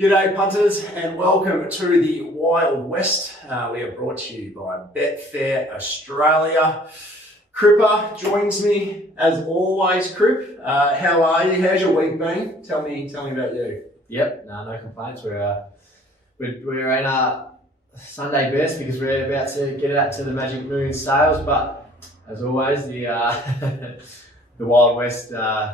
G'day punters and welcome to the Wild West. We are brought to you by Betfair Australia. Cripper joins me as always. Crip, how are you? How's your week been? Tell me about you. Yep, no complaints. We're in our Sunday best because we're about to get out to the Magic Moon sales, but as always, the Wild West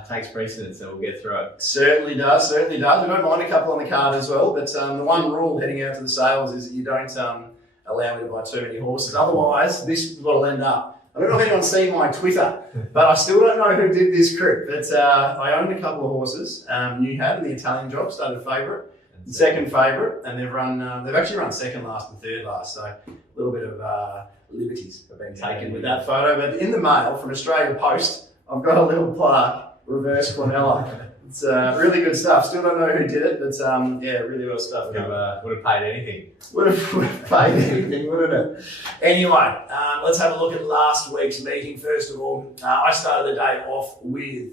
takes precedence, so we'll get through it. Certainly does. We don't mind a couple on the card as well, but the one rule heading out to the sales is that you don't allow me to buy too many horses. Otherwise, this is what will end up. I don't know if anyone's seen my Twitter, but I still don't know who did this Crip. But I owned a couple of horses. You had the Italian job, started favourite, second favourite, and they've actually run second last and third last. So a little bit of liberties have been taken with that photo. But in the mail from Australia Post, I've got a little plaque, reverse Cornella. It's really good stuff. Still don't know who did it, but yeah, really well stuff. Would have paid anything. Would have paid anything, wouldn't it? Anyway, let's have a look at last week's meeting. First of all, I started the day off with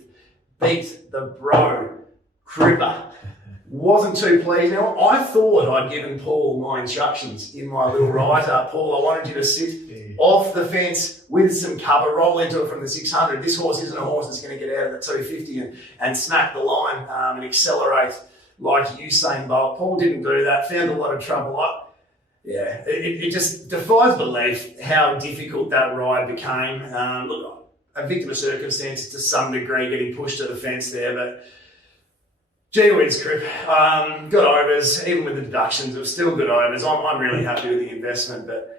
Beat the Bro Cripper. Wasn't too pleased. Now, I thought I'd given Paul my instructions in my little write-up. Paul, I wanted you to sit off the fence with some cover, roll into it from the 600. This horse isn't a horse that's going to get out of the 250 and smack the line and accelerate like Usain Bolt. Paul didn't do that, found a lot of trouble. It just defies belief how difficult that ride became. Look, a victim of circumstances to some degree, getting pushed to the fence there, but gee whiz, Crip. Good overs, even with the deductions, it was still good overs. I'm really happy with the investment, but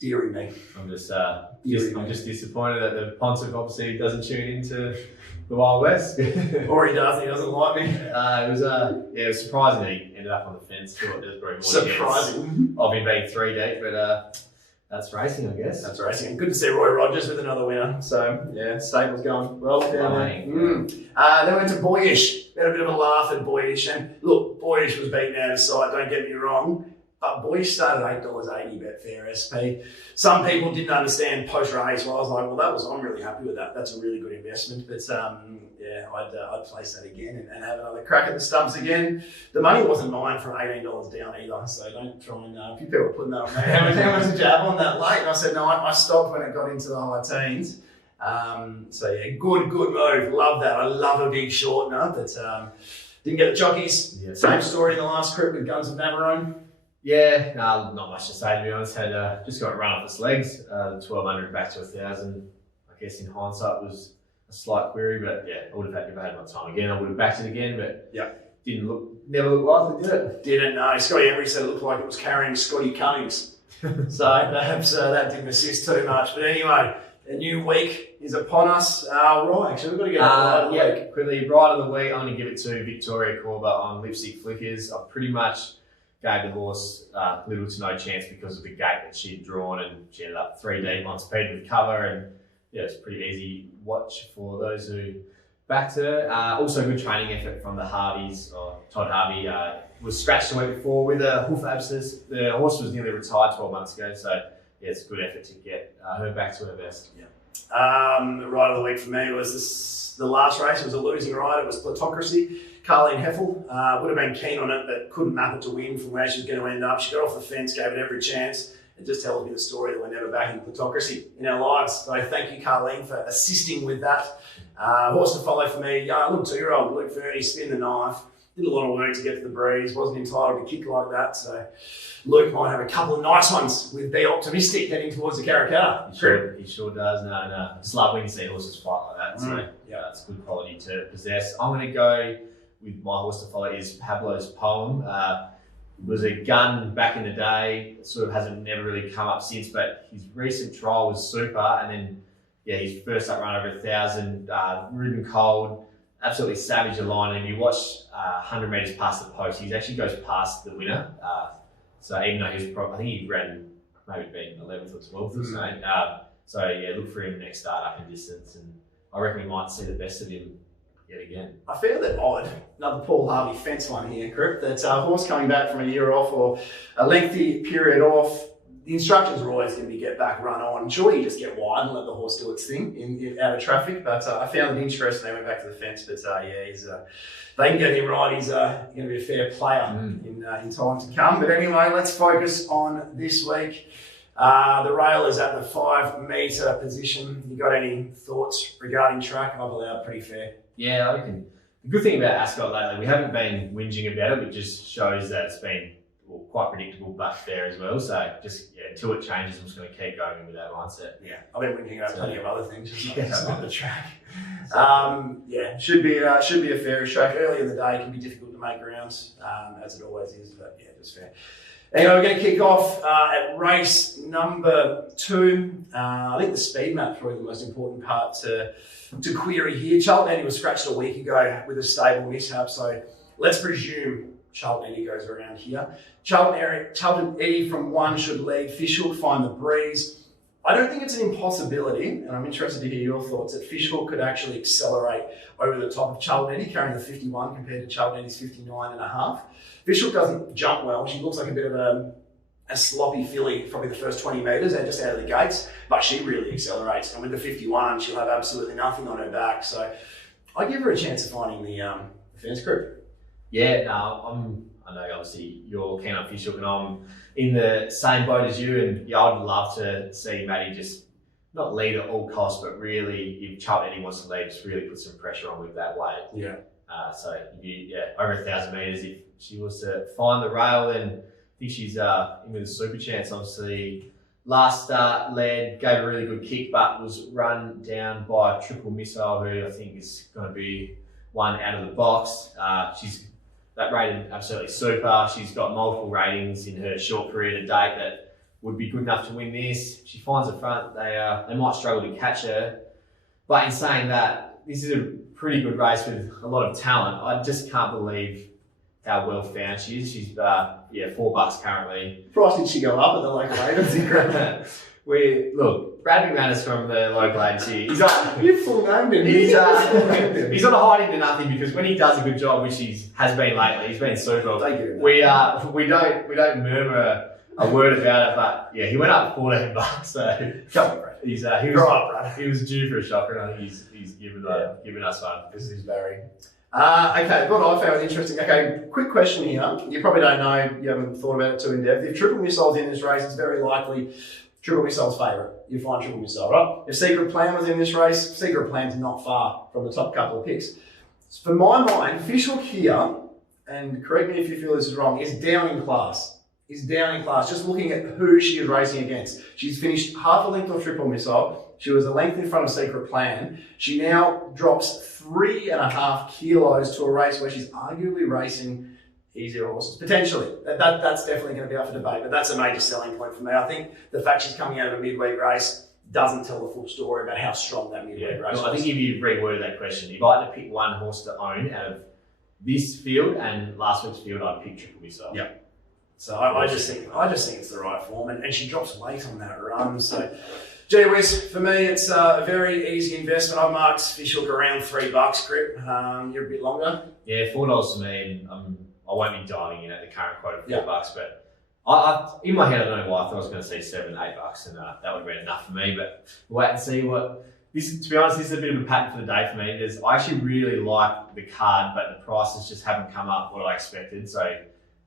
dearie me. I'm just disappointed that the Pontiff obviously doesn't tune into the Wild West. Or he does, he doesn't like me. It was surprising that he ended up on the fence. Thought there was probably more surprising of him being 3 deep, but that's racing, I guess. That's racing. Good to see Roy Rogers with another winner. So, yeah, stable's going well down there. Then went to Boyish. We had a bit of a laugh at Boyish. And look, Boyish was beaten out of sight, don't get me wrong. But Boyish started $8.80 Betfair SP. Some people didn't understand post-race. Well, I was like, I'm really happy with that. That's a really good investment. But yeah, I'd place that again and have another crack at the stumps again. The money wasn't mine from $18 down either, so don't try and a few people were putting that on me. How much did you have on that late? And I said, no, I stopped when it got into the high teens. So yeah, good move. Love that. I love a big shortener, but didn't get the jockeys. Yeah. Same story in the last Crip with Guns of Navarone. Yeah, not much to say, to be honest. Had just got run off its legs. 1,200 back to 1,000. I guess in hindsight was a slight query, but yeah, I would have had my time again. I would have backed it again, but yeah, never looked likely, did it? Didn't, no. Scotty Emery said it looked like it was carrying Scotty Cummings. So perhaps that didn't assist too much. But anyway, a new week is upon us. Right, actually, we've got to get out of the week. Quickly, ride of the week, I'm going to give it to Victoria Corber on Lipstick Flickers. I pretty much gave the horse little to no chance because of the gate that she'd drawn, and she ended up 3 deep on speed with cover, and yeah, it's a pretty easy watch for those who backed her. Also good training effort from the Harveys. Todd Harvey was scratched the week before with a hoof abscess. The horse was nearly retired 12 months ago, so yeah, it's a good effort to get her back to her best. Yeah. Ride of the week for me was the last race. It was a losing ride. It was Plutocracy. Carleen Heffel would have been keen on it, but couldn't map it to win from where she was going to end up. She got off the fence, gave it every chance. It just tells me the story that we're never backing Plutocracy in our lives. So thank you, Carleen, for assisting with that. Horse to follow for me, little 2-year-old Luke Fernie, spin the knife. Did a lot of work to get to the breeze. Wasn't entitled to kick like that. So Luke might have a couple of nice ones with Be Optimistic heading towards the Caracara. He sure does. No. Just love when you see horses fight like that. So yeah, it's good quality to possess. I'm going to go with my horse to follow is Pablo's Poem. Was a gun back in the day. Sort of hasn't never really come up since, but his recent trial was super. And then, yeah, his first up run over 1,000, Ruben Cold, absolutely savage a line. And you watch 100 metres past the post, he actually goes past the winner. So even though he was, I think he ran maybe been 11th or 12th or something. So yeah, look for him next start up in distance, and I reckon we might see the best of him yet again. I found that odd. Another Paul Harvey fence one here, Crip. That horse coming back from a year off or a lengthy period off, the instructions are always going to be get back, run on. Sure, you just get wide and let the horse do its thing out of traffic. But I found it interesting. They went back to the fence. But they can get him right. He's going to be a fair player in time to come. But anyway, let's focus on this week. The rail is at the 5 metre position. You got any thoughts regarding track? I've allowed pretty fair. Yeah, I reckon. The good thing about Ascot lately, we haven't been whinging about it. It just shows that it's been quite predictable, but fair as well. So just until it changes, I'm just going to keep going with that mindset. Yeah, I've been whinging about plenty of other things, just not the track. Should be a fair track. Early in the day can be difficult to make grounds, as it always is. But yeah, just fair. Anyway, we're going to kick off at race number 2. I think the speed map's probably the most important part to query here. Charlton Eddie was scratched a week ago with a stable mishap, so let's presume Charlton Eddie goes around here. Charlton Eddie from 1 should lead. Fishhook find the breeze. I don't think it's an impossibility, and I'm interested to hear your thoughts, that Fishhook could actually accelerate over the top of Charlton Eddie, carrying the 51 compared to Charlton Eddie's 59.5. Fishhook doesn't jump well. She looks like a bit of a sloppy filly, probably the first 20 metres and just out of the gates, but she really accelerates. And with the 51, she'll have absolutely nothing on her back. So I give her a chance of finding the fence group. Yeah, no, I know obviously you're keen on Fishhook and I'm in the same boat as you, and yeah, I'd love to see Maddie just not lead at all costs, but really, if Charlton Eddie wants to lead, just really put some pressure on with that weight. Yeah. So over 1,000 metres, if she was to find the rail, then I think she's in with a super chance. Obviously, last start led, gave a really good kick, but was run down by Triple Missile, who I think is going to be one out of the box. She's that rated absolutely super. She's got multiple ratings in her short career to date that would be good enough to win this. She finds the front, they might struggle to catch her. But in saying that, this is a pretty good race with a lot of talent. I just can't believe how well found she is. She's $4 currently. Price did she go up at the local agency? Look, Brad McManus from the local agency. You've full named him. He's not hiding to nothing, because when he does a good job, which he has been lately, he's been super. We don't murmur a word about it, but yeah, he went up $14. So come on, Brad. He was due for a shocker, and I think he's given us one. This is Barry. Okay, what I found interesting. Okay, quick question here. You probably don't know, you haven't thought about it too in depth. If Triple Missile's in this race, it's very likely Triple Missile's favourite. You find Triple Missile, right? If Secret Plan was in this race, Secret Plan's not far from the top couple of picks. For my mind, Fishhook here, and correct me if you feel this is wrong, is down in class. Just looking at who she is racing against. She's finished half a length of Triple Missile. She was a length in front of Secret Plan. She now drops 3.5 kilos to a race where she's arguably racing easier horses. Potentially. That's definitely going to be up for debate, but that's a major selling point for me. I think the fact she's coming out of a midweek race doesn't tell the full story about how strong that midweek race was. I think if you reworded that question, if I had to pick one horse to own out of this field and last week's field, I'd pick Triple Missile. Yeah. So I just think it's the right form, and she drops weight on that run. So, gee whiz, for me, it's a very easy investment. I marked Fishhook around $3, Grip. You're a bit longer. Yeah, $4 to me, and I won't be diving in at the current quote of $4, but I in my head, I don't know why I thought I was going to say $7, $8, and that would have been enough for me. But we'll wait and see what. To be honest, this is a bit of a pattern for the day for me. I actually really like the card, but the prices just haven't come up what I expected. So.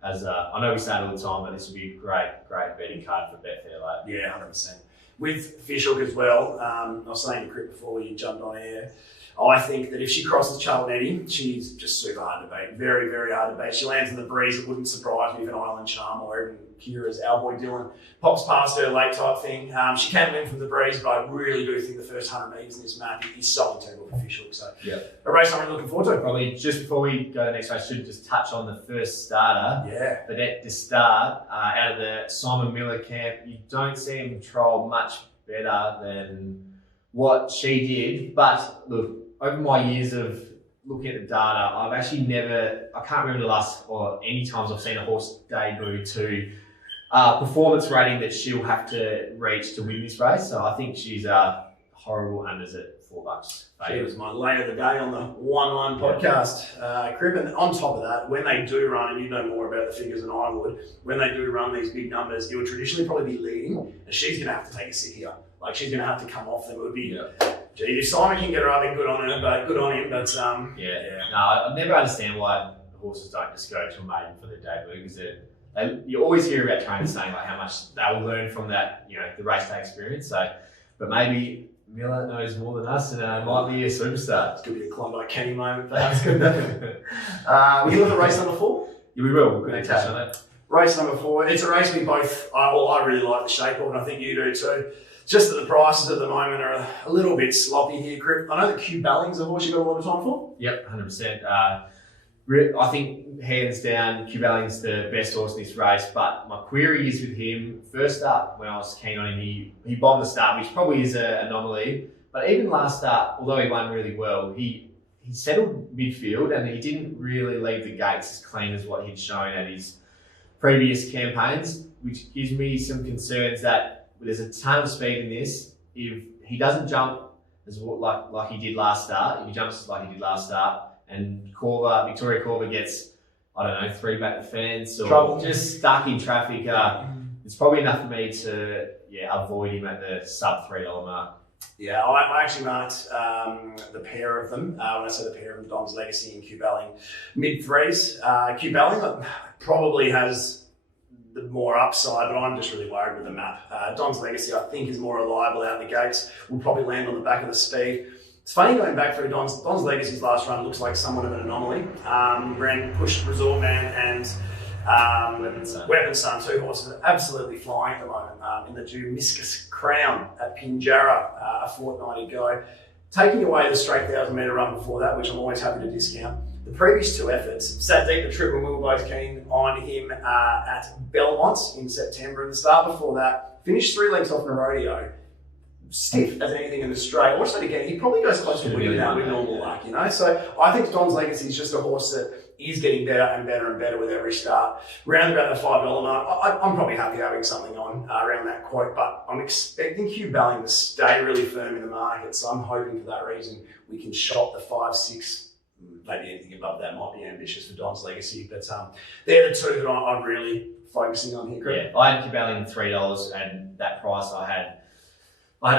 I know we say it all the time, but this would be a great betting card for Betfair. Yeah, 100%. With Fishhook as well, I was saying to Crick before we jumped on air, I think that if she crosses Charlton Eddie, she's just super hard to beat. Very, very hard to beat. She lands in the breeze. It wouldn't surprise me if an Island Charm or even Kira's Our Boy Dylan pops past her late type thing. She can win from the breeze, but I really do think the first 100 metres in this map is so integral for Fishhook. So a race I'm really looking forward to. Probably just before we go to the next race, I should just touch on the first starter. Yeah. Vedette de Start, out of the Simon Miller camp. You don't see him control much better than what she did. But look, over my years of looking at the data, I've actually I can't remember the last or any times I've seen a horse debut to performance rating that she'll have to reach to win this race. So I think she's horrible unders at $4. She was my late of the day on the One Line podcast, Crip. And on top of that, when they do run, and you know more about the figures than I would, when they do run these big numbers, it would traditionally probably be leading, and she's going to have to take a sit here. Like, she's going to have to come off them. It would be, gee, if Simon can get her up, then good on her, but good on him. But no, I never understand why horses don't just go to a maiden for their debut, because you always hear about trainers saying like how much they will learn from that, the race day experience. So, but maybe Miller knows more than us and might be a superstar. It's going to be a Klondike Kenny moment, perhaps. We look at race number 4? Yeah, we will. We're going to touch on that. Race number 4. It's a race we both, I really like the shape of, and I think you do too. Just that the prices at the moment are a little bit sloppy here, Crip. I know that Q Balling's a horse you got a lot of time for. Yep, 100%. I think hands down, Q Balling's the best horse in this race, but my query is with him. First up, when I was keen on him, he bombed the start, which probably is an anomaly. But even last start, although he won really well, he settled midfield and he didn't really leave the gates as clean as what he'd shown at his previous campaigns, which gives me some concerns that there's a ton of speed in this. If he doesn't jump as like he did last start, if he jumps like he did last start, and Victoria Corva gets, I don't know, 3 back the fence or trouble, just stuck in traffic, it's probably enough for me to avoid him at the sub $3 mark. Yeah, I actually marked the pair of them. When I say the pair of them, Don's Legacy and Q Balling, mid-threes. Q Balling probably has the more upside, but I'm just really worried with the map. Don's Legacy, I think, is more reliable out the gates. Will probably land on the back of the speed. It's funny going back through Don's Legacy's last run looks like somewhat of an anomaly. Pushed Resort Man and Weapon Sun, 2 horses are absolutely flying at the moment in the Dumiscus Crown at Pinjarra, a fortnight ago. Taking away the straight 1,000-metre run before that, which I'm always happy to discount. The previous 2 efforts, sat deep the trip when we were both keen on him at Belmont in September, and the start before that, finished 3 lengths off in a rodeo. Stiff as anything in the straight. Watch that again. He probably goes close to winning that with normal luck, So I think Don's Legacy is just a horse that is getting better and better and better with every start. Round about the $5 mark, I'm probably happy having something on around that quote, but I'm expecting Q Balling to stay really firm in the market. So I'm hoping for that reason we can shop the 5, 6, maybe anything above that might be ambitious for Don's Legacy. But they're the 2 that I'm really focusing on here, Greg. Yeah, I had Q Balling $3, and that price I had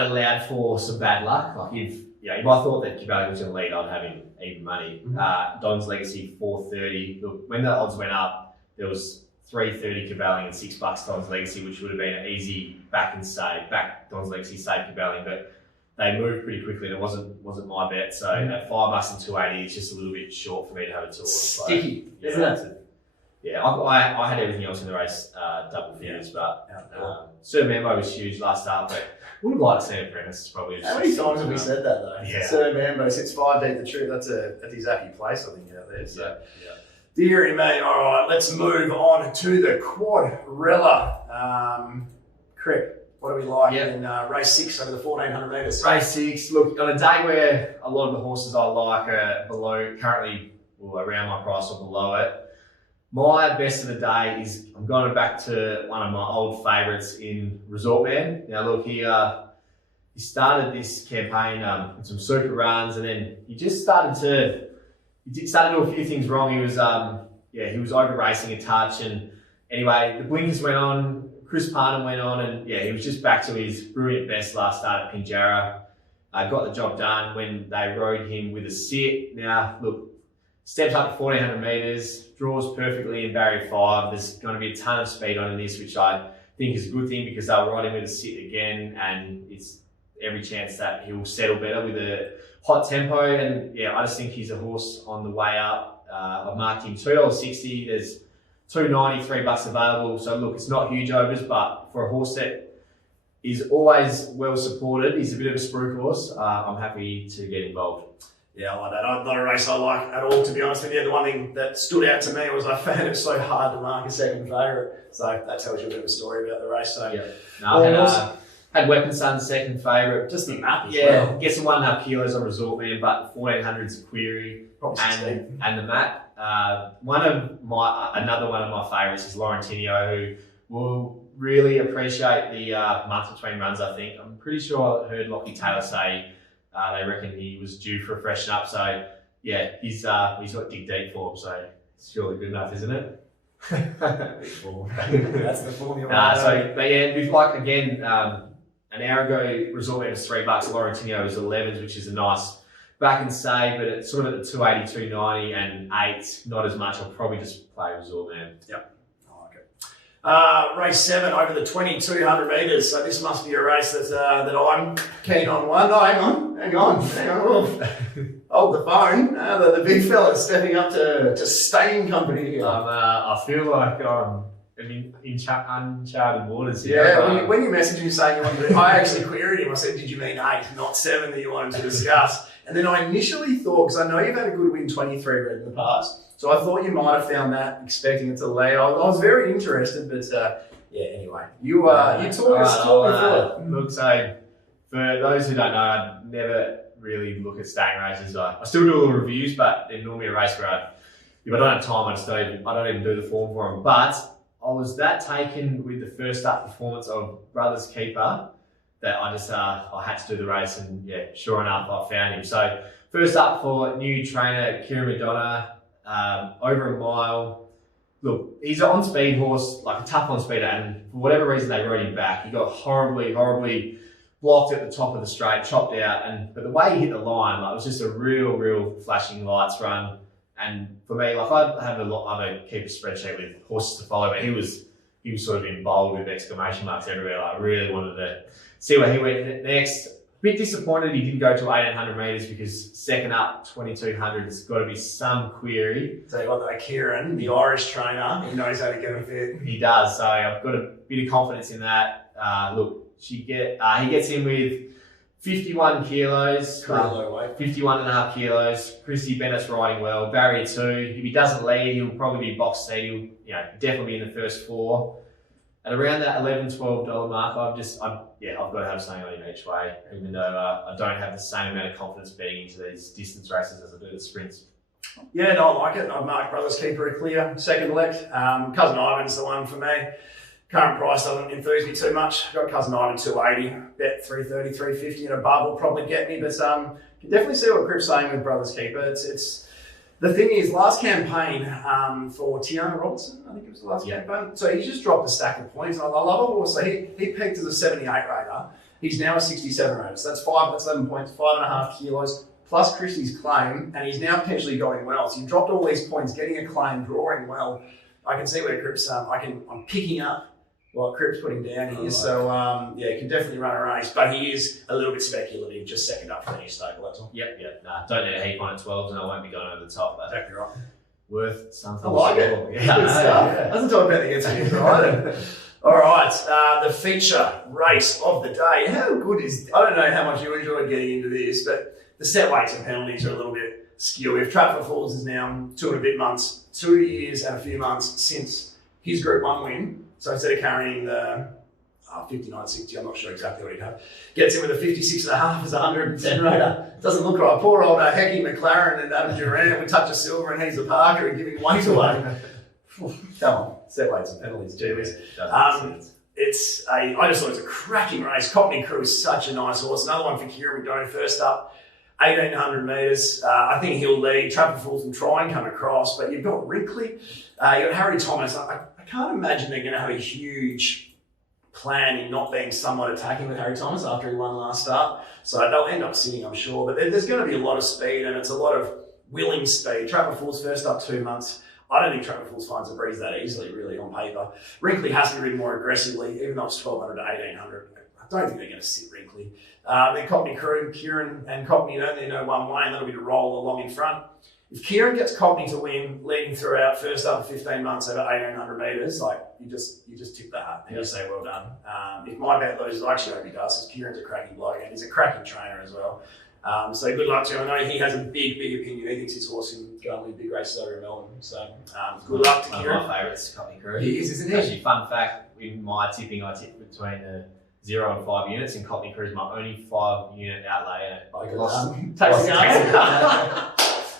allowed for some bad luck. Like if I thought that Q Balling was going to lead, I'd have him even money. Don's Legacy $4.30. Look, when the odds went up, there was $3.30 Q Balling and $6 Don's Legacy, which would have been an easy back Don's Legacy save Q Balling, but they moved pretty quickly. And it wasn't my bet. So at $5 and $2.80, it's just a little bit short for me to have a 2. Sticky, isn't it? I had everything else in the race double figures, but Sir Mambo was huge last start, but would have liked to see Apprentice probably. How many times have we said that though? Yeah. Sir Mambo sits 5 deep the trip. That's his happy place, I think, out there. So, dearie me. All right, let's move on to the Quadrella. Crip, what do we like in race 6 over the 1,400 metres? Race 6. Look, on a day where a lot of the horses I like are currently around my price or below it, my best of the day is I'm going back to one of my old favourites in Resort Man. Now look, he started this campaign with some super runs, and then he just started to do a few things wrong. He was over racing a touch, and anyway, the blinkers went on, Chris Parnham went on, and he was just back to his brilliant best last start at Pinjarra. Got the job done when they rode him with a sit. Now look, steps up to 1,400 metres, draws perfectly in barrier 5. There's going to be a ton of speed on in this, which I think is a good thing because they'll ride him with a sit again, and it's every chance that he'll settle better with a hot tempo. And I just think he's a horse on the way up. I've marked him $2.60. There's $2.90, $3 available. So look, it's not huge overs, but for a horse that is always well supported, he's a bit of a spruik horse. I'm happy to get involved. Yeah, I like that. Not a race I like at all, to be honest with you. The one thing that stood out to me was I found it so hard to mark a second favourite. So that tells you a bit of a story about the race. So I had Weapon Sun second favourite. Just the map as well. Gets some 1.5 kilos on Resort Man, but 1,400's a query. And the map. Another one of my favourites is Laurentinho, who will really appreciate the month between runs, I think. I'm pretty sure I heard Lockie Taylor say They reckon he was due for a freshen up. So yeah, he's got dig deep form. So it's surely good enough, isn't it? That's the formula. But yeah, we've like again an hour ago, Resort Man was $3. Laurentinho was 11s, which is a nice back and save, but it's sort of at the 280, 290 and 8, not as much. I'll probably just play Resort Man. Yep. I like it. Race 7 over the 2,200 metres. So this must be a race that I'm keen on. One. Oh, hang on. Hold the phone. The big fella's stepping up to staying company here. I feel like I'm in uncharted waters here. Yeah, when you messaged me saying you wanted to, I actually queried him. I said, did you mean 8, not 7 that you wanted to discuss? And then I initially thought, because I know you've had a good win 23 red in the past, so I thought you might have found that, expecting it to lead. I was very interested, but yeah, anyway. You talk me through it. Look, so for those who don't know, I never really look at staying races. I still do all the reviews, but they're normally a race where if I don't have time, I don't even do the form for them. But I was that taken with the first up performance of Brothers Keeper that I just I had to do the race, and yeah, sure enough, I found him. So first up for new trainer Kieran Madonna, over a mile. Look, he's an on-speed horse, like a tough on-speeder, and for whatever reason they rode him back. He got horribly blocked at the top of the straight, chopped out, but the way he hit the line, like, it was just a real flashing lights run. And for me, like, I have I keep a spreadsheet with horses to follow, but he was sort of in bold with exclamation marks everywhere. Like, I really wanted to see where he went next. A bit disappointed he didn't go to 1,800 metres, because second up 2,200 has got to be some query. Tell you what though, Kieran, the Irish trainer, he knows how to get a fit. He does, so I've got a bit of confidence in that. Look, he gets in with 51 kilos, 51 and a half kilos. Christy Bennett's riding well. Barrier 2, if he doesn't lead, he'll probably be box seat. He'll definitely be in the first 4. At around that $11, $12 mark, I've got to have something on him each way, even though I don't have the same amount of confidence betting into these distance races as I do the sprints. Yeah, no, I like it. I've marked Brothers Keeper a clear second elect. Cousin Ivan's the one for me. Current price doesn't enthuse me too much. Got Cousin Ivan 280, bet 330, 350 and above will probably get me, but can definitely see what Crip's saying with Brothers Keeper. It's the thing is, last campaign for Tiana Robertson, I think it was the last campaign. So he just dropped a stack of points. I love a horse. So he peaked as a 78 rater. He's now a 67 rater. So that's 11 points, 5.5 kilos, plus Christie's claim, and he's now potentially going well. So you dropped all these points, getting a claim, drawing well. I can see where Crip's, I'm picking up what Crip's putting down here. So he can definitely run a race, but he is a little bit speculative, just second up for the new stable, that's all. Yep. Nah, don't need a heap on at 12s, and I won't be going over the top. But exactly right. Worth something. I like it. Yeah, good stuff. Yeah. That's the type of bet that gets me excited. All right, the feature race of the day. How good is, I don't know how much you enjoyed getting into this, but the set weights and penalties are a little bit skew. If Trap for Fools is now 2 and a bit months, 2 years and a few months since his Group 1 win, so instead of carrying the 59.60, I'm not sure exactly what he'd have, gets in with a 56.5 as a 110 rater. Doesn't look right. Poor old Hecky McLaren and Adam Durant with touch of silver and he's a Parker and giving weight away. Come on, set weights and penalties, geez. I just thought it was a cracking race. Cockney Crew is such a nice horse. Another one for Kieran McDonough, first up, 1,800 metres. I think he'll lead. Trapper Fools will try and come across, but you've got Wrinkly, you've got Harry Thomas. I can't imagine they're going to have a huge plan in not being somewhat attacking with Harry Thomas after he won last start. So they'll end up sitting, I'm sure. But there's going to be a lot of speed, and it's a lot of willing speed. Trapper Fools first up 2 months. I don't think Trapper Fools finds a breeze that easily, really, on paper. Wrinkly has to be ridden more aggressively, even though it's 1,200 to 1,800. I don't think they're going to sit Wrinkly. Then Cockney Crew, Kieran and Cockney only know one way, and that'll be to roll along in front. If Kieran gets Cockney to win, leading throughout, first up 15 months over 1,800 metres, like you just tip the hat and you say, well done. If my bet loses, I actually hope he does, because Kieran's a cracking bloke and he's a cracking trainer as well. So good luck to him. I know he has a big opinion. He thinks his horse can go and win big races over in Melbourne. So good luck to Kieran. One of my favourites, Cockney Crew. He is, isn't he? Actually, fun fact, in my tipping, I tipped between 0 and 5 units, and Cockney Crew is my only 5-unit outlay. I lost taxi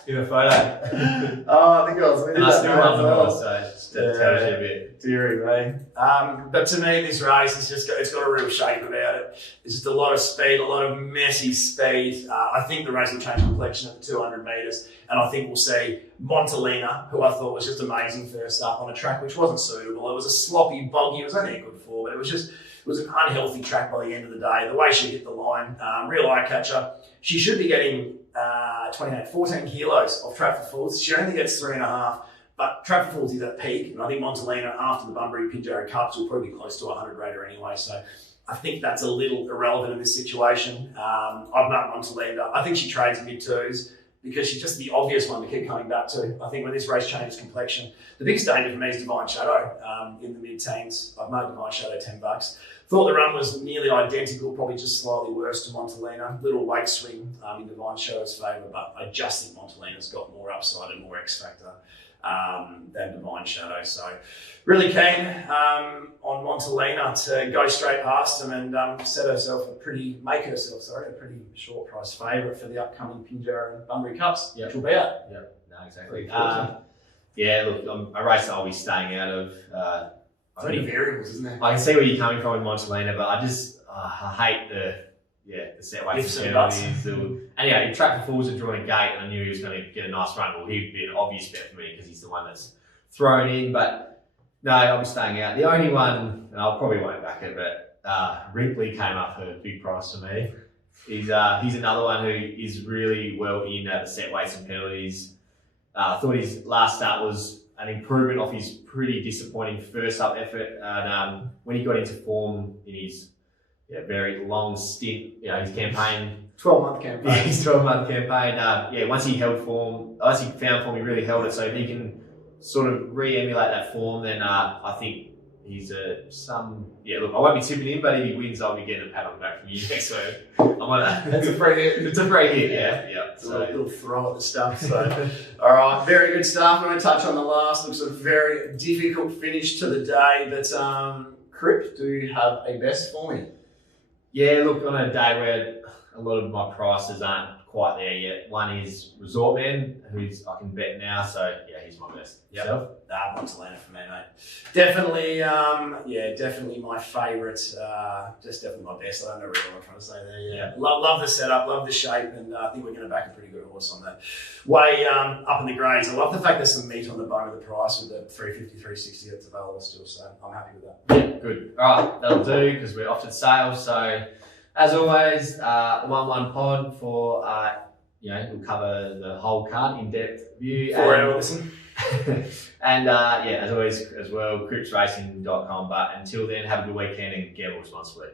in a photo. Oh, I think I was with and I still love the horse, so that tells you a bit. Deary me. But to me, this race has it's got a real shape about it. There's just a lot of speed, a lot of messy speed. I think the race will change complexion at the 200 metres, and I think we'll see Montalina, who I thought was just amazing first up on a track which wasn't suitable. It was a sloppy, boggy. It was only a good 4, but it was an unhealthy track by the end of the day. The way she hit the line, real eye catcher. She should be getting 14 kilos off Trap for Fools. She only gets 3.5. But Trap for Fools is at peak, and I think Montalina, after the Bunbury Pinjarra Cups, will probably be close to a 100 rater anyway. So I think that's a little irrelevant in this situation. I've marked Montalina. I think she trades mid-twos because she's just the obvious one to keep coming back to. I think when this race changes complexion, the biggest danger for me is Divine Shadow in the mid-teens. I've marked Divine Shadow $10. Thought the run was nearly identical, probably just slightly worse to Montalina. Little weight swing in Divine Shadow's favour, but I just think Montalina's got more upside and more X factor than Divine Shadow. So really keen on Montalina to go straight past them and make herself a pretty short price favourite for the upcoming Pinjarra and Bunbury Cups, which will be out. Yeah, no, exactly. Yeah, look, a race that I'll be staying out of. So many variables, isn't there? I can see where you're coming from in Montalina, but I hate the set weights and penalties. And yeah, Trap for Fools had drawn a gate, and I knew he was going to get a nice run. Well, he'd be an obvious bet for me because he's the one that's thrown in. But no, I'll be staying out. The only one, and I probably won't back it, but Rinkley came up for a big price for me. He's another one who is really well in the set weights and penalties. I thought his last start was an improvement off his pretty disappointing first up effort, and when he got into form in his very long stint, his campaign, 12-month campaign, his 12-month campaign. Once he found form, he really held it. So if he can sort of re-emulate that form, then I think he's look, I won't be tipping him, but if he wins, I'll be getting a pat on the back from you next week. That's a free hit. It's a free hit, yeah. It's a little throw at the stuff. So, all right, very good stuff. I'm going to touch on the last. Looks a very difficult finish to the day. But Crip, do you have a best for me? Yeah, look, on a day where a lot of my prices aren't quite there yet. One is Resort Man, I can bet now, so yeah, he's my best. Yep. Montalina for me, mate. Definitely, definitely my favourite. Just definitely my best. I don't know really what I'm trying to say there. Yeah. Love the setup, love the shape, and I think we're going to back a pretty good horse on that. Way up in the grades. I love the fact there's some meat on the bone of the price with the 350, 360 that's available still, so I'm happy with that. Yeah, good. All right, that'll do because we're off to the sales. So as always, the 1-1 pod for we'll cover the whole card in depth view. 4 hours, listen. And as always, as well, cripsracing.com. But until then, have a good weekend and gamble responsibly.